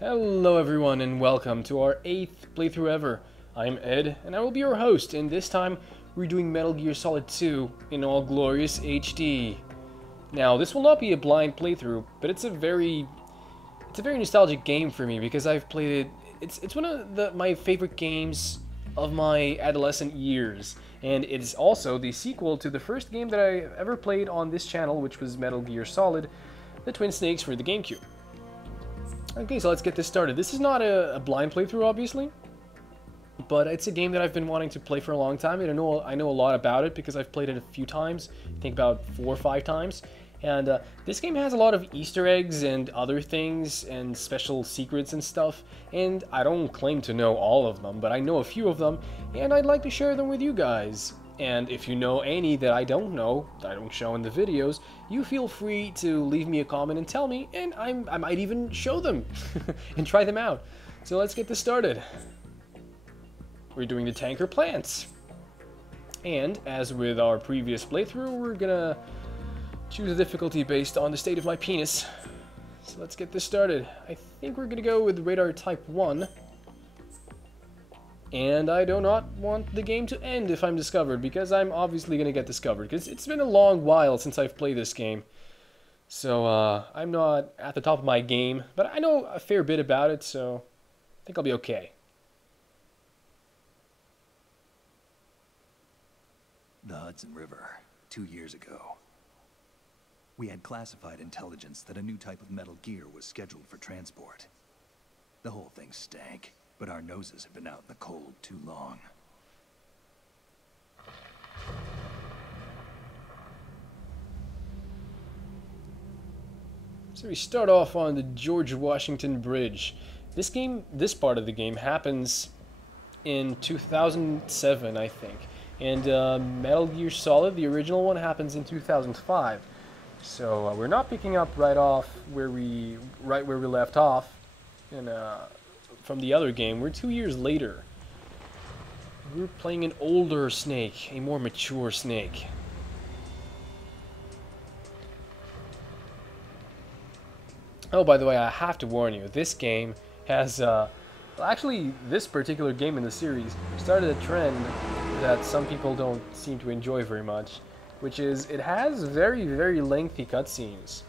Hello everyone and welcome to our 8th playthrough ever. I'm Ed and I will be your host, and this time we're doing Metal Gear Solid 2 in all glorious HD. Now this will not be a blind playthrough, but it's a very nostalgic game for me because I've played it. It's one of my favorite games of my adolescent years, and it's also the sequel to the first game that I ever played on this channel, which was Metal Gear Solid: The Twin Snakes for the GameCube. Okay, so let's get this started. This is not a blind playthrough, obviously, but it's a game that I've been wanting to play for a long time, and I know a lot about it because I've played it a few times. I think about 4 or 5 times. And this game has a lot of Easter eggs and other things and special secrets and stuff, and I don't claim to know all of them, but I know a few of them, and I'd like to share them with you guys. And if you know any that I don't know, that I don't show in the videos, you feel free to leave me a comment and tell me, and I might even show them and try them out. So let's get this started. We're doing the tanker plants. And as with our previous playthrough, we're gonna choose a difficulty based on the state of my penis. So let's get this started. I think we're gonna go with radar type 1. And I do not want the game to end if I'm discovered, because I'm obviously gonna get discovered, because it's been a long while since I've played this game. So I'm not at the top of my game, but I know a fair bit about it, so I think I'll be okay. The Hudson River, 2 years ago. We had classified intelligence that a new type of metal gear was scheduled for transport. The whole thing stank, but our noses have been out in the cold too long. So we start off on the George Washington Bridge. This part of the game happens in 2007, I think. And Metal Gear Solid, the original one, happens in 2005. So we're not picking up right where we left off, and from the other game. We're 2 years later. We're playing an older Snake, a more mature Snake. Oh, by the way, I have to warn you, this game has, actually, this particular game in the series started a trend that some people don't seem to enjoy very much, which is it has very, very lengthy cutscenes.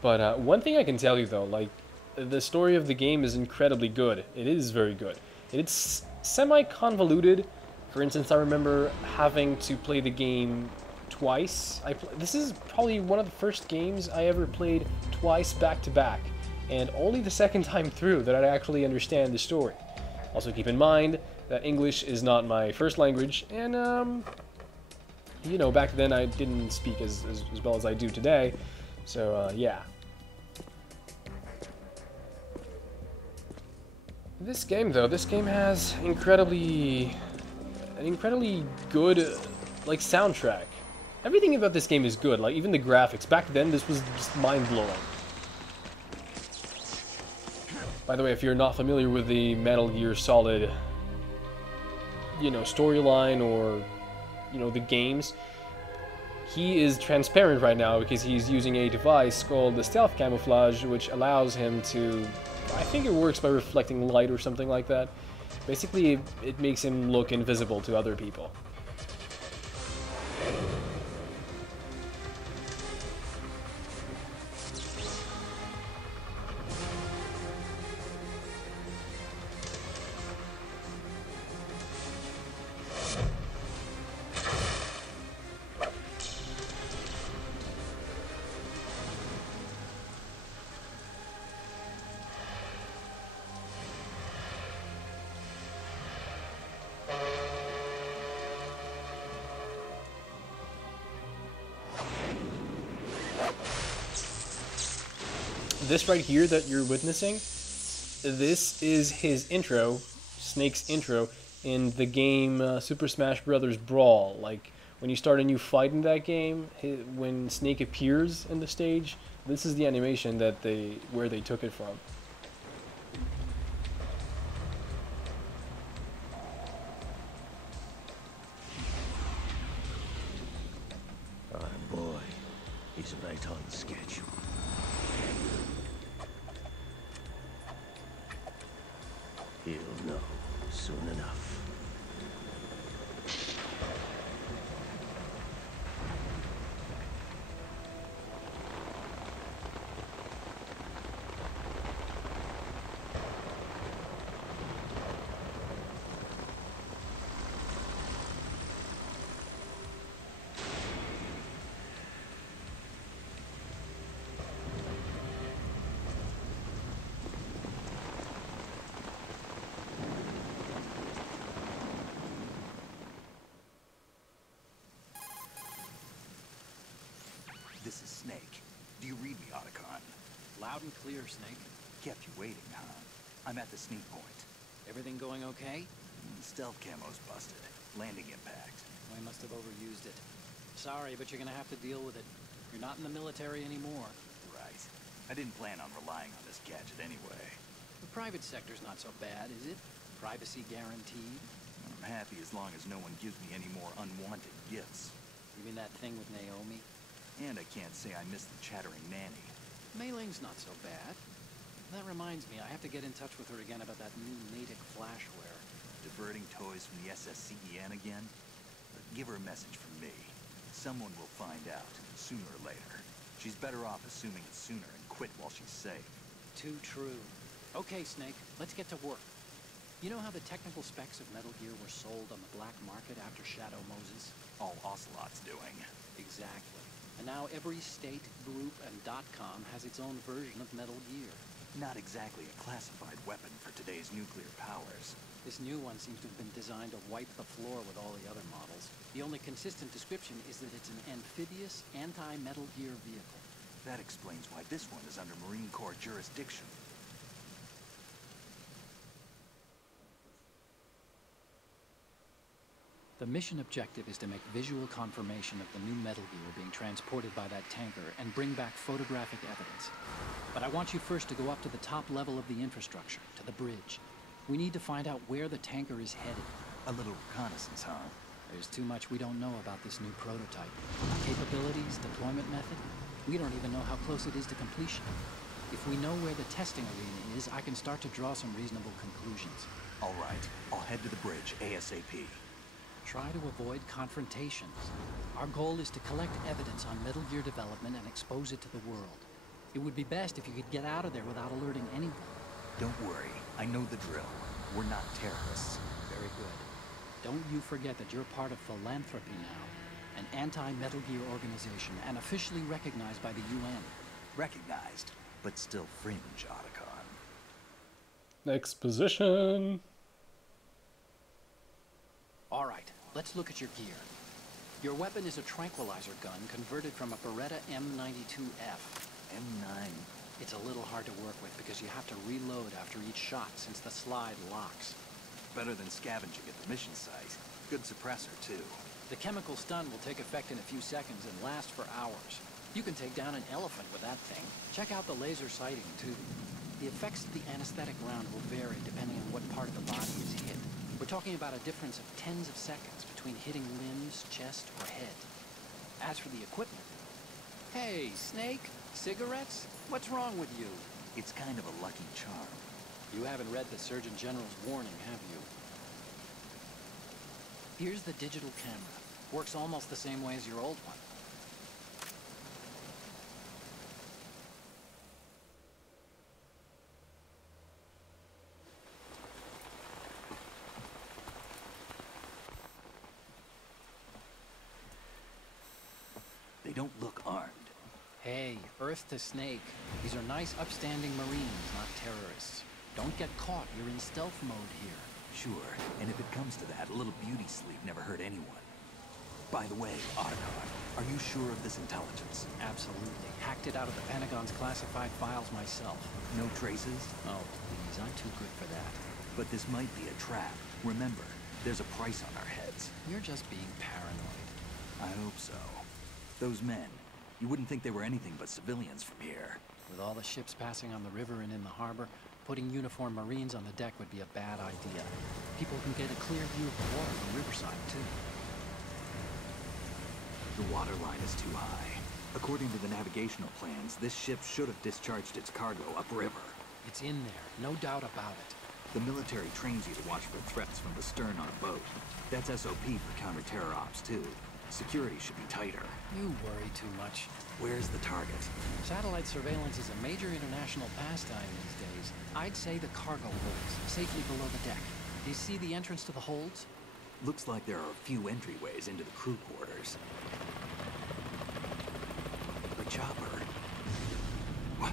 But one thing I can tell you though, like, the story of the game is incredibly good. It is very good. It's semi-convoluted. For instance, I remember having to play the game twice. This is probably one of the first games I ever played twice back to back, and only the second time through that I actually understand the story. Also keep in mind that English is not my first language, and you know, back then I didn't speak as well as I do today, so yeah. This game has an incredibly good, like, soundtrack. Everything about this game is good, like even the graphics. Back then, this was just mind-blowing. By the way, if you're not familiar with the Metal Gear Solid, you know, storyline or, you know, the games, he is transparent right now because he's using a device called the stealth camouflage, which allows him to, I think it works by reflecting light or something like that. Basically, it makes him look invisible to other people. This right here that you're witnessing, this is his intro, Snake's intro, in the game Super Smash Bros. Brawl. Like, when you start a new fight in that game, when Snake appears in the stage, this is the animation that where they took it from. Oh boy, he's right on schedule. This is Snake. Do you read me, Otacon? Loud and clear, Snake. Kept you waiting, huh? I'm at the sneak point. Everything going okay? Stealth camo's busted. Landing impact. I must have overused it. Sorry, but you're gonna have to deal with it. You're not in the military anymore. Right. I didn't plan on relying on this gadget anyway. The private sector's not so bad, is it? Privacy guaranteed? I'm happy as long as no one gives me any more unwanted gifts. You mean that thing with Naomi? And I can't say I miss the chattering nanny. Mei Ling's not so bad. That reminds me, I have to get in touch with her again about that new Natick flashware. Diverting toys from the SSCEN again? But give her a message from me. Someone will find out, sooner or later. She's better off assuming it sooner and quit while she's safe. Too true. Okay, Snake, let's get to work. You know how the technical specs of Metal Gear were sold on the black market after Shadow Moses? All Ocelot's doing. Exactly. And now every state, group, and .com has its own version of Metal Gear. Not exactly a classified weapon for today's nuclear powers. This new one seems to have been designed to wipe the floor with all the other models. The only consistent description is that it's an amphibious, anti-Metal Gear vehicle. That explains why this one is under Marine Corps jurisdiction. The mission objective is to make visual confirmation of the new Metal Gear being transported by that tanker and bring back photographic evidence. But I want you first to go up to the top level of the infrastructure, to the bridge. We need to find out where the tanker is headed. A little reconnaissance, huh? There's too much we don't know about this new prototype. Capabilities, deployment method. We don't even know how close it is to completion. If we know where the testing arena is, I can start to draw some reasonable conclusions. All right, I'll head to the bridge ASAP. Try to avoid confrontations. Our goal is to collect evidence on Metal Gear development and expose it to the world. It would be best if you could get out of there without alerting anyone. Don't worry, I know the drill. We're not terrorists. Very good. Don't you forget that you're part of Philanthropy now, an anti-Metal Gear organization and officially recognized by the UN. Recognized, but still fringe, Otacon. Exposition. All right, let's look at your gear. Your weapon is a tranquilizer gun converted from a Beretta M92F. M9. It's a little hard to work with because you have to reload after each shot since the slide locks. Better than scavenging at the mission site. Good suppressor, too. The chemical stun will take effect in a few seconds and last for hours. You can take down an elephant with that thing. Check out the laser sighting, too. The effects of the anesthetic round will vary depending on what part of the body is hit. We're talking about a difference of tens of seconds between hitting limbs, chest, or head. As for the equipment... Hey, Snake! Cigarettes? What's wrong with you? It's kind of a lucky charm. You haven't read the Surgeon General's warning, have you? Here's the digital camera. Works almost the same way as your old one. They don't look armed. Hey, Earth to Snake. These are nice, upstanding Marines, not terrorists. Don't get caught. You're in stealth mode here. Sure, and if it comes to that, a little beauty sleep never hurt anyone. By the way, Otacon, are you sure of this intelligence? Absolutely. Hacked it out of the Pentagon's classified files myself. No traces? Oh, please, I'm too good for that. But this might be a trap. Remember, there's a price on our heads. You're just being paranoid. I hope so. Those men, you wouldn't think they were anything but civilians from here. With all the ships passing on the river and in the harbor, putting uniformed Marines on the deck would be a bad idea. People can get a clear view of the water from Riverside, too. The water line is too high. According to the navigational plans, this ship should have discharged its cargo upriver. It's in there, no doubt about it. The military trains you to watch for threats from the stern on a boat. That's SOP for counter-terror ops, too. Security should be tighter. You worry too much. Where's the target? Satellite surveillance is a major international pastime these days. I'd say the cargo holds, safely below the deck. Do you see the entrance to the holds? Looks like there are a few entryways into the crew quarters. The chopper. What?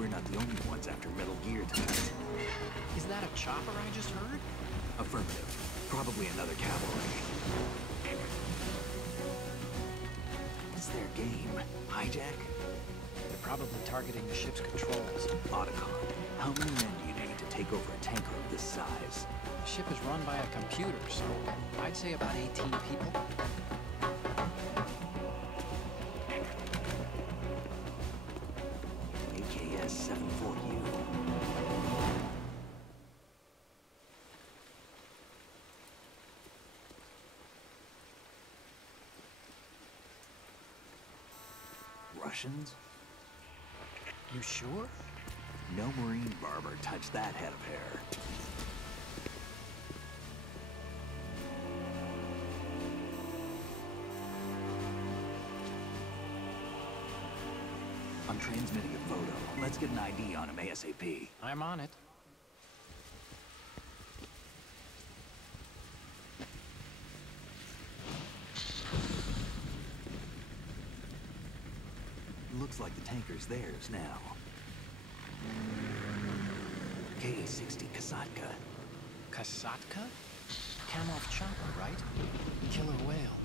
We're not the only ones after Metal Gear tonight. Is that a chopper I just heard? Affirmative. Probably another cavalry. What's their game? Hijack? They're probably targeting the ship's controls. Otacon. How many men do you need to take over a tanker of this size? The ship is run by a computer, so I'd say about 18 people. AKS 74U. Russians? You sure? No Marine barber touched that head of hair. I'm transmitting a photo. Let's get an ID on him ASAP. I'm on it. Looks like the tanker's theirs now. KA-60 Kasatka. Kasatka? Kamov chopper, right? Killer whale.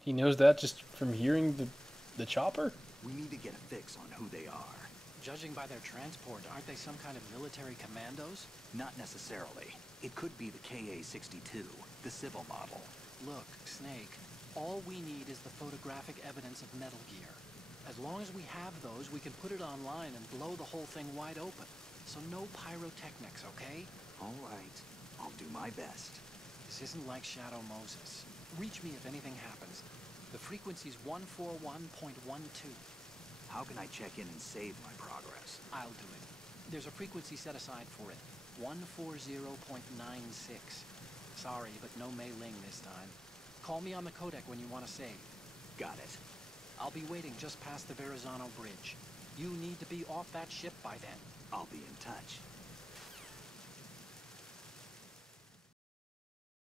He knows that just from hearing the chopper? We need to get a fix on who they are. Judging by their transport, aren't they some kind of military commandos? Not necessarily. It could be the KA-62, the civil model. Look, Snake, all we need is the photographic evidence of Metal Gear. As long as we have those, we can put it online and blow the whole thing wide open. So no pyrotechnics, okay? All right. I'll do my best. This isn't like Shadow Moses. Reach me if anything happens. The frequency's 141.12. How can I check in and save my progress? I'll do it. There's a frequency set aside for it. 140.96. Sorry, but no Mei Ling this time. Call me on the codec when you want to save. Got it. I'll be waiting just past the Verrazano Bridge. You need to be off that ship by then. I'll be in touch.